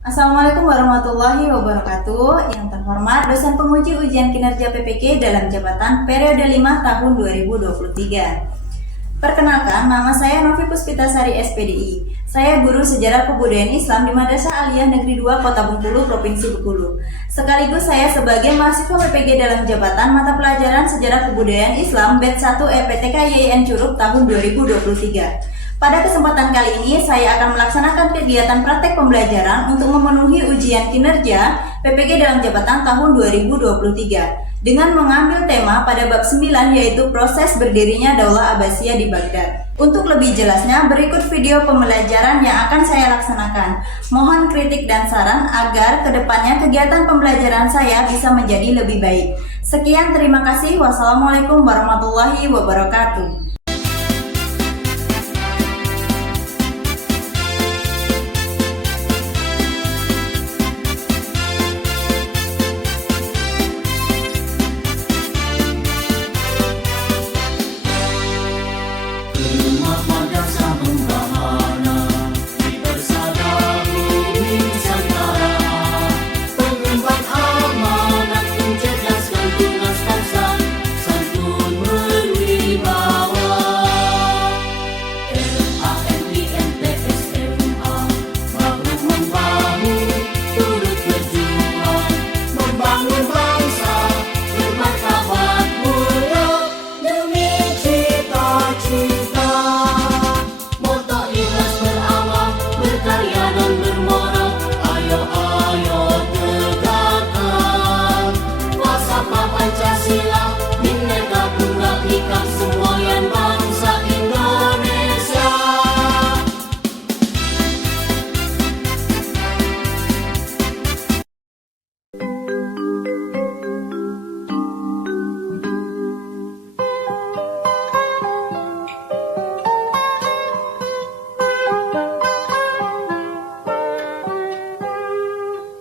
Assalamualaikum warahmatullahi wabarakatuh. Yang terhormat dosen penguji ujian kinerja PPK dalam jabatan periode 5 tahun 2023. Perkenalkan, nama saya Novi Puspitasari SPDI. Saya guru sejarah kebudayaan Islam di Madrasah Aliyah Negeri 2 Kota Bengkulu, Provinsi Bengkulu. Sekaligus saya sebagai mahasiswa PPG dalam jabatan mata pelajaran sejarah kebudayaan Islam Batch 1 EPTK YIN Curug tahun 2023. Pada kesempatan kali ini, saya akan melaksanakan kegiatan praktek pembelajaran untuk memenuhi ujian kinerja PPG dalam jabatan tahun 2023 dengan mengambil tema pada bab 9 yaitu proses berdirinya Daulah Abbasiyah di Baghdad. Untuk lebih jelasnya, berikut video pembelajaran yang akan saya laksanakan. Mohon kritik dan saran agar kedepannya kegiatan pembelajaran saya bisa menjadi lebih baik. Sekian, terima kasih. Wassalamualaikum warahmatullahi wabarakatuh.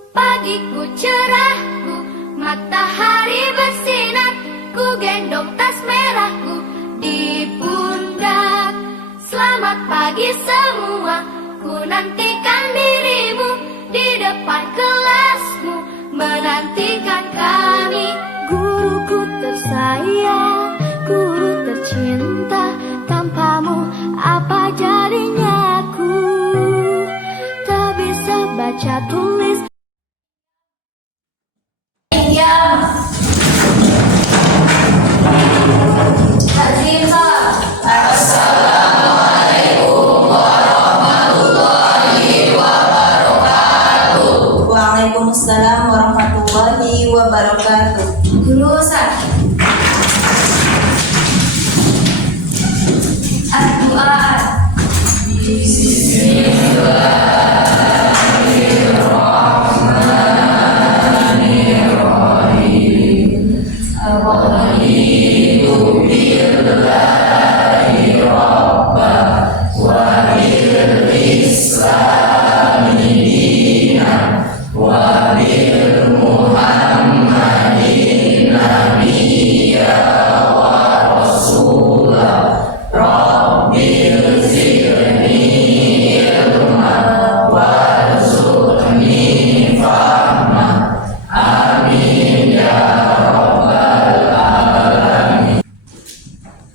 Pagiku cerahku, matahari bersinar, ku gendong tas merahku di pundak. Selamat pagi semua, ku nantikan dirimu di depan kelasmu, menantikan kami. Guruku tersayang, guru tercinta, tanpamu apa jadinya aku? Tak bisa baca tulis. Waalaikumsalam warahmatullahi wabarakatuh. Dulu Ustaz. Doa.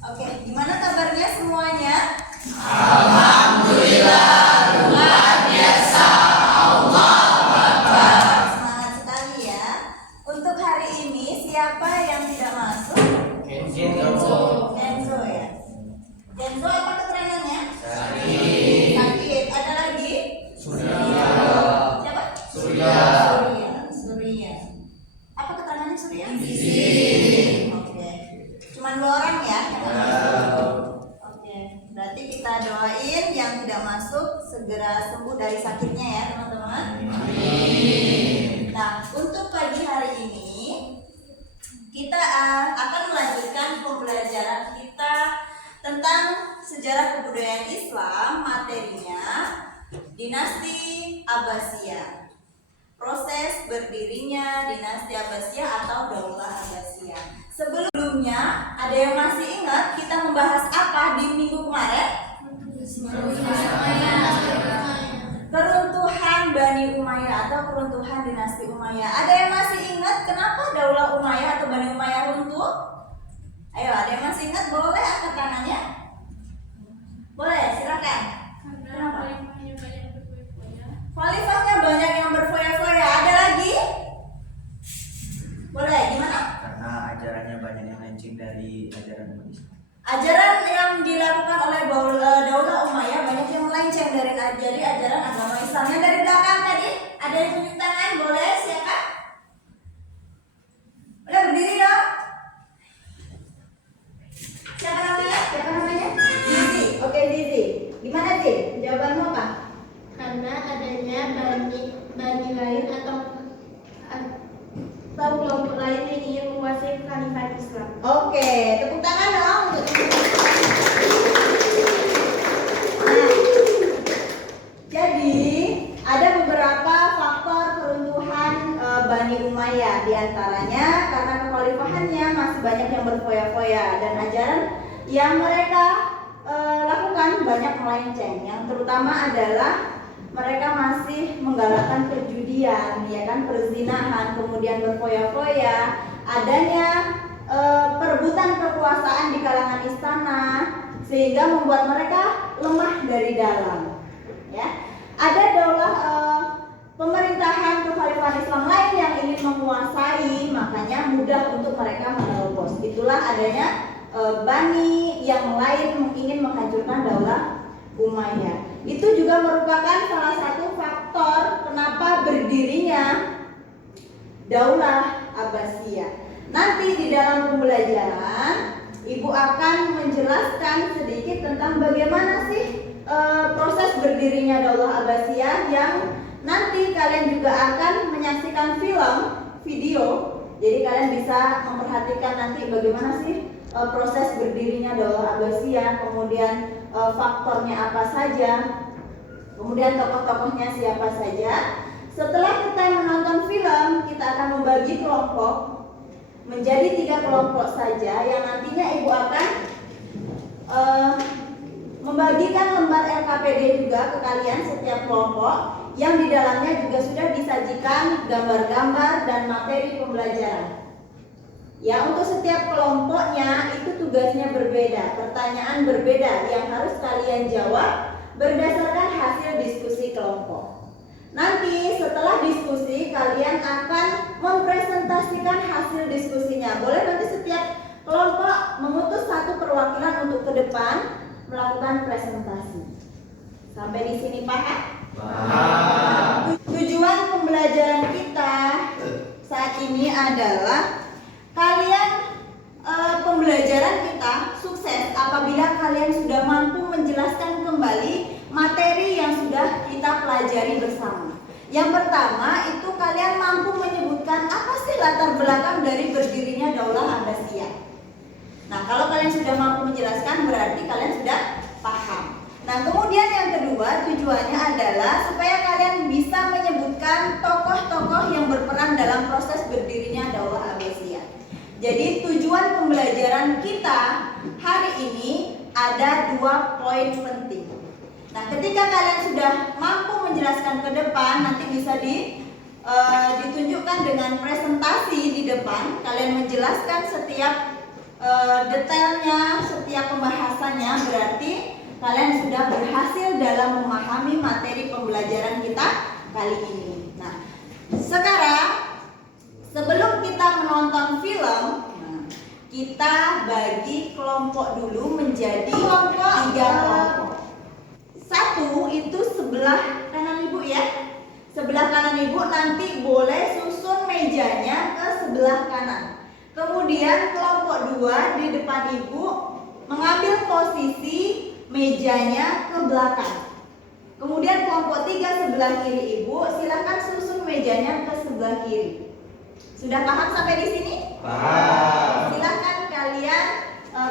Oke, gimana kabarnya semuanya? Semangat sekali ya. Untuk hari ini siapa yang tidak masuk? Kenzo ya. Kenzo apa keterangannya? Sakit. Ada lagi? Siapa? Surya. Apa keterangannya Surya? Oke. Cuman 2 orang ya yang nggak masuk. Oke. Berarti kita doain yang tidak masuk segera sembuh dari sakitnya ya teman-teman. Nah, untuk pagi hari ini kita akan melanjutkan pembelajaran kita tentang sejarah kebudayaan Islam, materinya Dinasti Abbasiyah. Proses berdirinya Dinasti Abbasiyah atau Daulah Abbasiyah. Sebelumnya, ada yang masih ingat kita membahas apa di minggu kemarin? Keruntuhan Bani Umayyah Ayo, ada yang masih ingat? Boleh angkat tangannya? Boleh, silakan. Kenapa? Khalifahnya banyak yang berfoya-foya. Ada lagi? Boleh, gimana? Karena ajarannya banyak yang melenceng dari ajaran umat Islam. Ajaran yang dilakukan oleh Daulah Umayyah banyak yang melenceng dari ajaran agama Islam. Yang dari belakang tadi ada yang tunjuk tangan, boleh siapa? Udah berdiri dong. Siapa namanya? Zizi. Oke, Zizi. Gimana, Zizi? Jawabanmu apa? Karena adanya bani lain atau kelompok lain yang ingin menguasai khalifah Islam. Oke, tepuk tangan dong untuk Nah, jadi ada beberapa faktor keruntuhan Bani Umayyah. Di antaranya karena kekhalifahannya masih banyak yang berfoya-foya dan ajaran yang mereka lakukan banyak melenceng. Yang terutama adalah mereka masih menggalakkan perjudian, ya kan, perzinahan, kemudian berfoya-foya, adanya perebutan kekuasaan di kalangan istana, sehingga membuat mereka lemah dari dalam. Ya, ada daulah pemerintahan kekhalifahan Islam lain yang ingin menguasai, makanya mudah untuk mereka menerobos. Itulah adanya bani yang lain ingin menghancurkan daulah Umayyah. Itu juga merupakan salah satu faktor kenapa berdirinya Daulah Abbasiyah. Nanti di dalam pembelajaran Ibu akan menjelaskan sedikit tentang bagaimana sih proses berdirinya Daulah Abbasiyah, yang nanti kalian juga akan menyaksikan video. Jadi kalian bisa memperhatikan nanti bagaimana sih proses berdirinya Daulah Abbasiyah, kemudian faktornya apa saja, kemudian tokoh-tokohnya siapa saja. Setelah kita menonton film, kita akan membagi kelompok menjadi 3 kelompok saja, yang nantinya Ibu akan membagikan lembar LKPD juga ke kalian setiap kelompok, yang di dalamnya juga sudah disajikan gambar-gambar dan materi pembelajaran. Ya, untuk setiap kelompoknya itu tugasnya berbeda, pertanyaan berbeda yang harus kalian jawab berdasarkan hasil diskusi kelompok. Nanti setelah diskusi kalian akan mempresentasikan hasil diskusinya. Boleh nanti setiap kelompok mengutus 1 perwakilan untuk ke depan melakukan presentasi. Sampai di sini paham? Paham. Tujuan pembelajaran kita saat ini adalah kalian pembelajaran kita sukses apabila kalian sudah mampu menjelaskan kembali materi yang sudah kita pelajari bersama. Yang pertama itu kalian mampu menyebutkan apa sih latar belakang dari berdirinya Daulah Abbasiyah. Nah, kalau kalian sudah mampu menjelaskan berarti kalian sudah paham. Nah, kemudian yang kedua tujuannya adalah supaya kalian bisa menyebutkan tokoh-tokoh yang berperan dalam proses berdirinya Daulah Abbasiyah. Jadi tujuan pembelajaran kita hari ini ada 2 poin penting. Nah, ketika kalian sudah mampu menjelaskan ke depan, nanti bisa ditunjukkan dengan presentasi di depan. Kalian menjelaskan setiap detailnya, setiap pembahasannya, berarti kalian sudah berhasil dalam memahami materi pembelajaran kita kali ini. Nah, sekarang sebelum kita menonton film, kita bagi kelompok dulu menjadi 3 kelompok. 1 itu sebelah kanan Ibu ya. Sebelah kanan Ibu nanti boleh susun mejanya ke sebelah kanan. Kemudian kelompok 2 di depan Ibu mengambil posisi mejanya ke belakang. Kemudian kelompok 3 sebelah kiri Ibu, silakan susun mejanya ke sebelah kiri. Sudah paham sampai di sini? Paham. Silakan kalian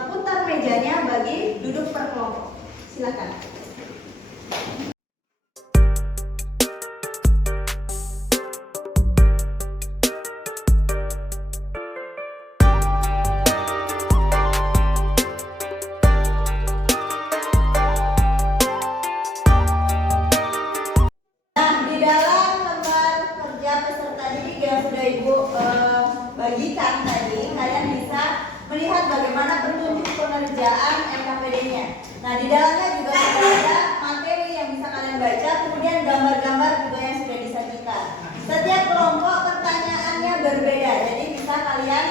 putar mejanya bagi duduk per kelompok. Silakan. Ibu bagikan tadi, kalian bisa melihat bagaimana Nah, di dalamnya juga sudah ada materi yang bisa kalian baca, kemudian gambar-gambar juga yang sudah disajikan. Setiap kelompok pertanyaannya berbeda, jadi bisa kalian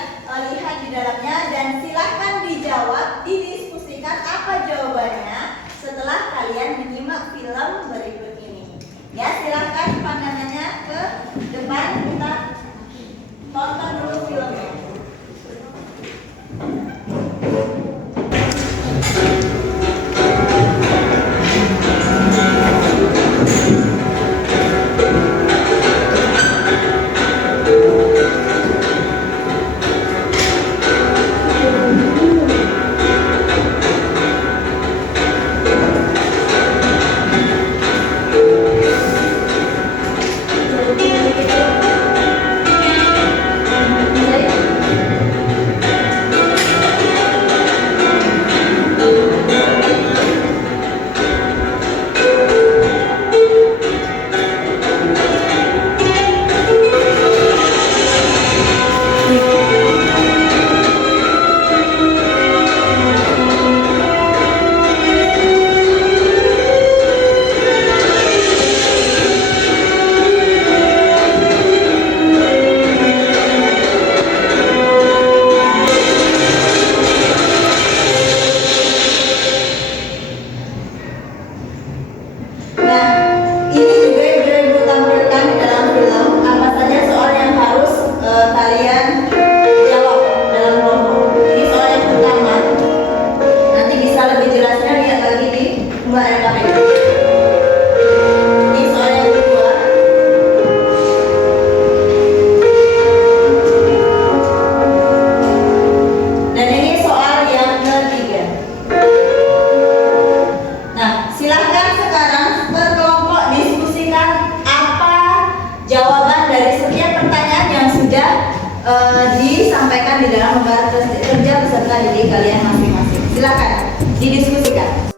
lihat di dalamnya dan silahkan dijawab, didiskusikan apa jawabannya setelah kalian menyimak film berikut ini. Ya, silahkan pandangannya ke depan, kita tonton dulu filmnya. Disampaikan di dalam lembar kerja peserta didik kalian masing-masing. Silakan didiskusikan.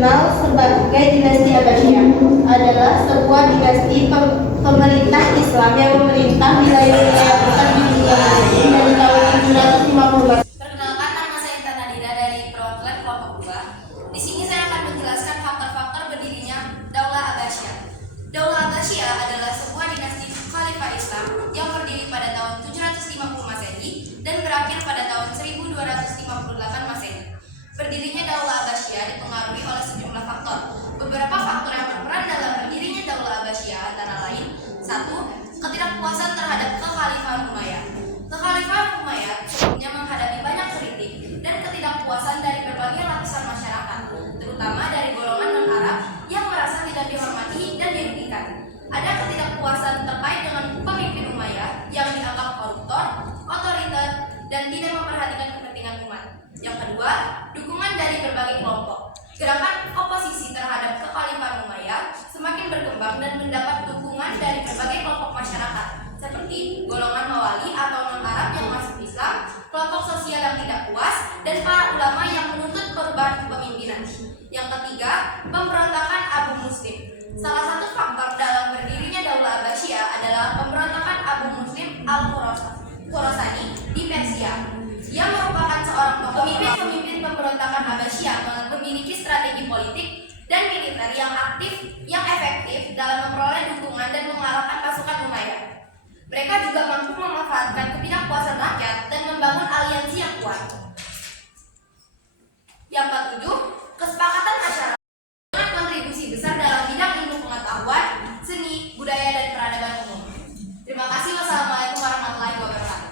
dikenal sebagai dinasti Abbasiyah, adalah sebuah dinasti pemerintah Islam yang memerintah wilayah-wilayah besar di dunia Muslim dari tahun 750 Perkenalkan, nama saya Intan Nadira dari perwakilan kelompok 2. Di sini saya akan menjelaskan faktor-faktor berdirinya Daulah Abbasiyah. Daulah Abbasiyah adalah sebuah dinasti khalifah Islam yang berdiri pada tahun 750 Masehi dan berakhir pada tahun 1258 Masehi. Berdirinya Daulah Abbasiyah dipengaruhi oleh sejumlah faktor. Beberapa faktor yang berperan dalam berdirinya Daulah Abbasiyah antara lain: 1. Ketidakpuasan terhadap kekhalifahan Umayyah. Kekhalifahan Umayyah sebelumnya menghadapi banyak kritik dan ketidakpuasan dari berbagai lapisan masyarakat, terutama dari golongan non-Arab yang merasa tidak dihormati dan dirugikan. Ada ketidakpuasan terkait dengan pemimpin Umayyah yang dianggap koruptor, otoriter, dan tidak memperhatikan kepentingan umat. Yang kedua, dukungan dari berbagai kelompok. Gerakan oposisi terhadap kekhalifahan Umayyah semakin berkembang dan mendapat dukungan dari berbagai kelompok masyarakat, seperti golongan Mawali atau non-Arab yang masuk Islam, kelompok sosial yang tidak puas, dan para ulama yang menuntut perubahan kepemimpinan. Yang ketiga, pemberontakan Abu Muslim. Salah satu faktor dalam berdirinya Daulah Abbasiyah adalah pemberontakan Abu Muslim Al-Khurasani di Persia. Ia merupakan seorang tokoh pemimpin pemberontakan Abbasiyah, memiliki strategi politik dan militer yang aktif, yang efektif dalam memperoleh dukungan dan mengalahkan pasukan Umayyah. Mereka juga mampu memanfaatkan ketidakpuasan rakyat dan membangun aliansi yang kuat. Yang ketujuh, kesepakatan masyarakat dengan kontribusi besar dalam bidang ilmu pengetahuan, seni, budaya, dan peradaban umum. Terima kasih. Wassalamualaikum warahmatullahi wabarakatuh.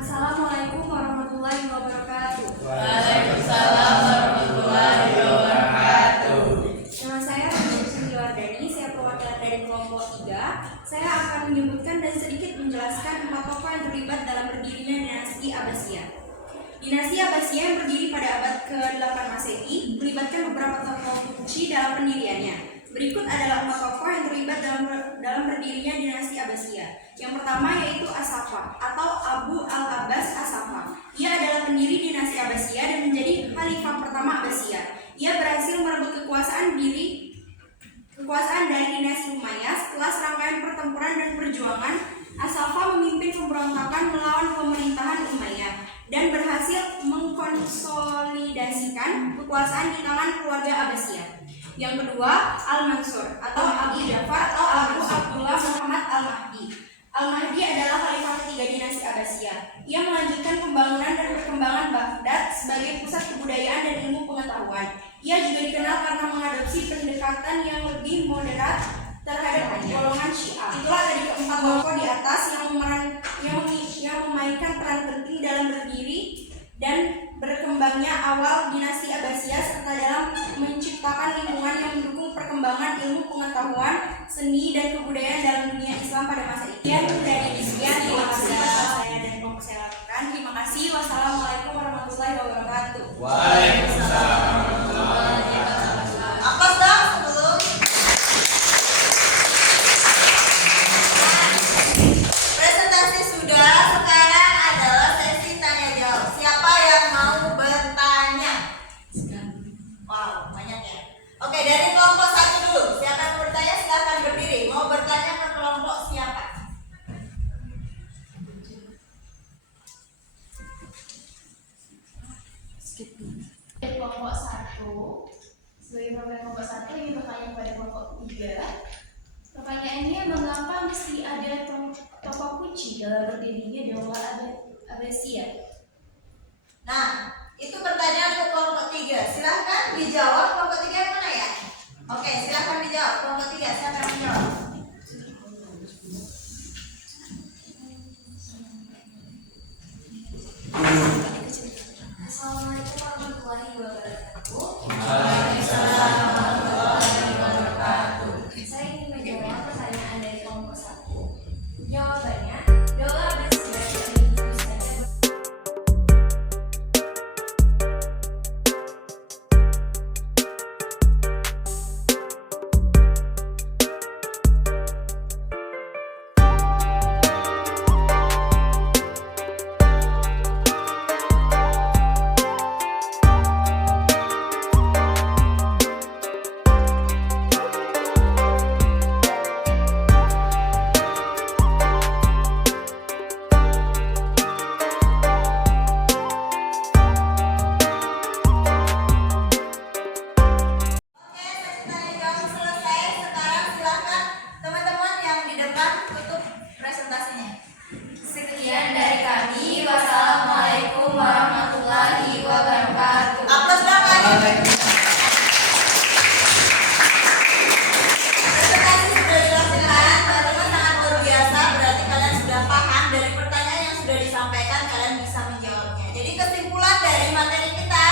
Assalamualaikum warahmatullahi wabarakatuh. Waalaikumsalam warahmatullahi wabarakatuh. Nama saya Siti Wardani, saya perwakilan dari kelompok 3. Saya akan menyebutkan dan sedikit menjelaskan 4 tokoh yang terlibat dalam berdirinya dinasti Abbasiyah. Dinasti Abbasiyah yang berdiri pada abad ke-8 Masehi melibatkan beberapa tokoh kunci dalam pendiriannya. Berikut adalah 4 tokoh yang terlibat dalam berdirinya dinasti Abbasiyah. Yang pertama yaitu As-Saffah atau Abu al-Abbas As-Saffah. Ia adalah pendiri dinasti Abbasiyah dan menjadi khalifah pertama Abbasiyah. Ia berhasil merebut kekuasaan dari dinasti Umayyah. Setelah serangkaian pertempuran dan perjuangan, As-Saffah memimpin pemberontakan melawan pemerintahan Umayyah dan berhasil mengkonsolidasikan kekuasaan di tangan keluarga Abbasiyah. Yang kedua, Al-Mansur atau Abu Ja'far atau Abu Abdullah Muhammad Al-Mahdi. Al-Mahdi adalah khalifah ketiga dinasti Abbasiyah. Ia melanjutkan pembangunan dan perkembangan Baghdad sebagai pusat kebudayaan dan ilmu pengetahuan. Ia juga dikenal karena mengadopsi pendekatan yang lebih moderat terhadap golongan Syiah. Itulah tadi keempat tokoh di atas yang memainkan peran penting dalam berdiri dan berkembangnya awal dinasti Abbasiyah serta dalam menciptakan lingkungan yang mendukung perkembangan ilmu pengetahuan, seni, dan kebudayaan dalam dunia Islam pada masa itu. Dari sekian, terima kasih atas saya dan kelompok saya lakukan. Terima kasih. Wassalamualaikum warahmatullahi wabarakatuh. Waalaikumsalam. Apa dong sebelum? Presentasi sudah, sekarang adalah sesi tanya jawab. Siapa yang mau bertanya? Wow, banyak ya. Oke, dari kelompok 1 dulu. Siapa yang mau bertanya silakan berdiri. Mau bertanya ke kelompok siapa? Dari kelompok 1, sebagai perwakilan kelompok 1 ingin bertanya kepada kelompok 3. Pertanyaannya, mengapa mesti ada tokoh kunci dalam berdirinya Daulah Abbasiyah? Nah, itu pertanyaan ke kelompok 3. Silahkan dijawab. Kelompok 3 yang mana ya? Oke, silahkan dijawab. Kelompok 3, siapa yang menjawab? Assalamualaikum warahmatullahi wabarakatuh. Waalaikumsalam warahmatullahi wabarakatuh. Saya ingin menjawab pertanyaan dari kelompok 1. Jawabannya, Daulah Abbasiyah tentu saja Terima kasih sudah dilaksanakan, teman-teman sangat luar biasa. Berarti kalian sudah paham dari pertanyaan yang sudah disampaikan, kalian bisa menjawabnya. Jadi kesimpulan dari materi kita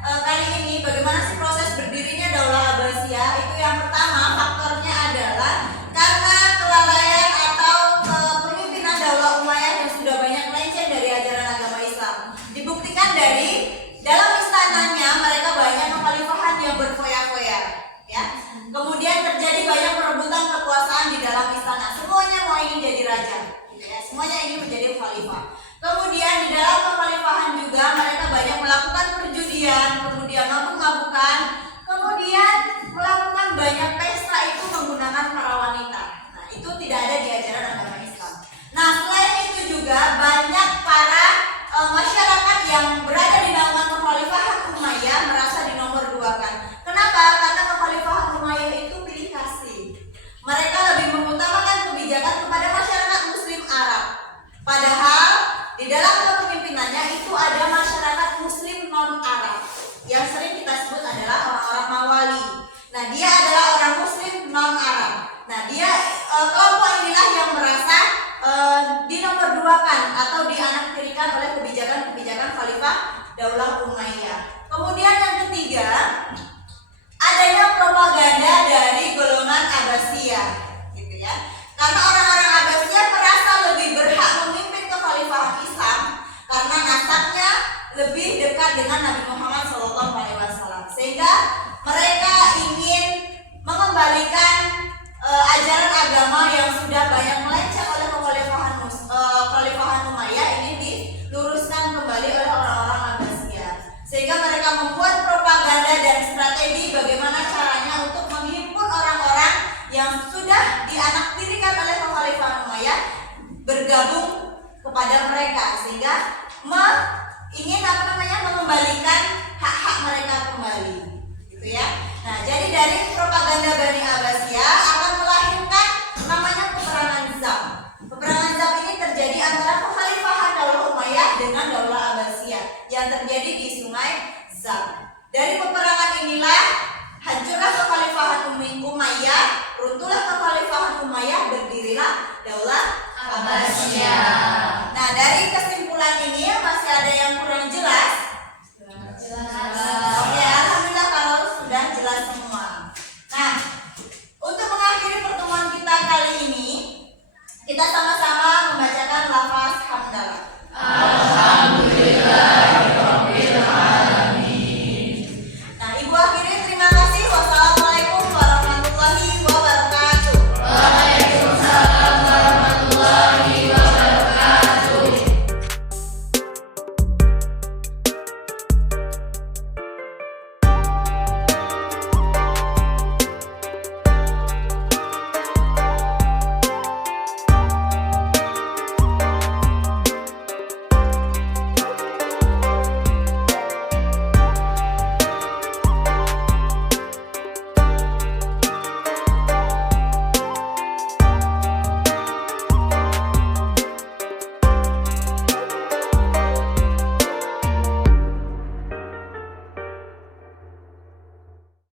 kali ini, bagaimana sih proses berdirinya Daulah Abbasiyah? Itu yang pertama, faktornya adalah karena kelalaian atau kepemimpinan Daulah Umayyah yang sudah banyak melenceng dari ajaran agama Islam. Dibuktikan dari dalam istananya mereka banyak kekhalifahan yang berfoya-foya, ya. Kemudian terjadi banyak perebutan kekuasaan di dalam istana. Semuanya mau ingin jadi raja, gitu ya. Semuanya ingin menjadi khalifah. Kemudian di dalam kekhalifahan juga mereka banyak melakukan perjudian, kemudian mabuk-mabukan, kemudian melakukan banyak pesta itu menggunakan para wanita. Nah, itu tidak ada di ajaran agama Islam. Nah, selain itu juga banyak para masyarakat yang berada di naungan kekhalifahan Umayyah merasa dinomorduakan. Kenapa? Karena kekhalifahan Umayyah itu pilih kasih. Mereka lebih mengutamakan kebijakan kepada masyarakat Muslim Arab. Padahal di dalam kepemimpinannya itu ada masyarakat Muslim non-Arab yang sering kita sebut adalah orang-orang Mawali. Nah, dia adalah orang Muslim non-Arab. Nah, dia kelompok inilah yang merasa dinomorduakan atau dianaktirikan oleh kebijakan-kebijakan Khalifah Daulah Umayyah. Kemudian yang ketiga, adanya propaganda dari golongan Abbasiyah, gitu ya. Karena orang-orang Abbasiyah merasa lebih berhak memimpin kekhalifahan Islam karena nasabnya lebih dekat dengan Nabi Muhammad SAW, sehingga mereka ingin mengembalikan ajaran agama yang sudah banyak melenceng oleh kekhalifahan Umayyah ini diluruskan kembali oleh orang-orang Abbasiyah, sehingga mereka membuat propaganda dan strategi bagaimana caranya untuk menghimpun orang-orang yang sudah dianaktirikan oleh kekhalifahan Umayyah bergabung kepada mereka, sehingga ingin mengembalikan hak-hak mereka kembali, gitu ya. Nah, jadi dari propaganda Bani Abbasiyah akan melahirkan namanya peperangan Zab. Peperangan Zab ini terjadi antara kekhalifahan Daulah Umayyah dengan Daulah Abbasiyah yang terjadi di Sungai Zab. Dari peperangan inilah hancurlah kekhalifahan Umayyah, runtuhlah kekhalifahan Umayyah, berdirilah Daulah Abbasiyah.